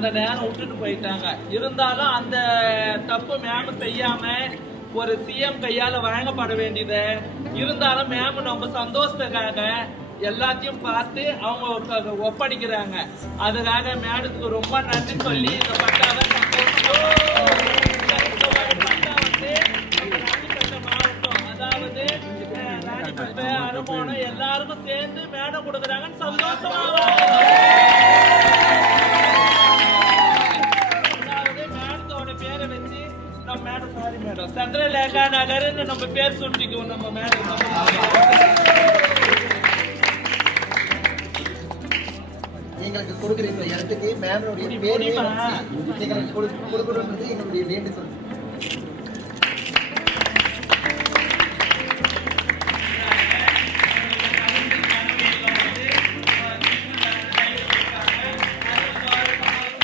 அந்த நேரம் விட்டுட்டு போயிட்டாங்க. இருந்தாலும் அந்த தப்பு மேம் செய்யாம ஒரு சிஎம் கையால வழங்கப்பட வேண்டியது. இருந்தாலும் மேம் நம்ம சந்தோஷத்துக்காக எல்லாத்தையும் பார்த்து அவங்க ஒப்படைக்கிறாங்க. அதுக்காக மேடத்துக்கு ரொம்ப நன்றி சொல்லி இந்த பட்டாவை மாவட்டம், அதாவது ராணிப்பேட்டை, அனுமோனம் எல்லாருக்கும் சேர்ந்து மேடம் கொடுக்குறாங்கன்னு சந்தோஷமா. அதாவது மேடத்தோட பேரை வச்சு நம்ம மேடம், சாரி மேடம், சந்திரலேகா நகர்னு நம்ம பேர் சுட்டிக்குவோம். நம்ம மேடம் எங்களுக்கு கொடுக்குற இந்த இடத்துக்கு மேமனுடைய பேரையே எங்களுக்கு கொடுக்கணுன்றது எங்களுடைய வேண்டுகோள்.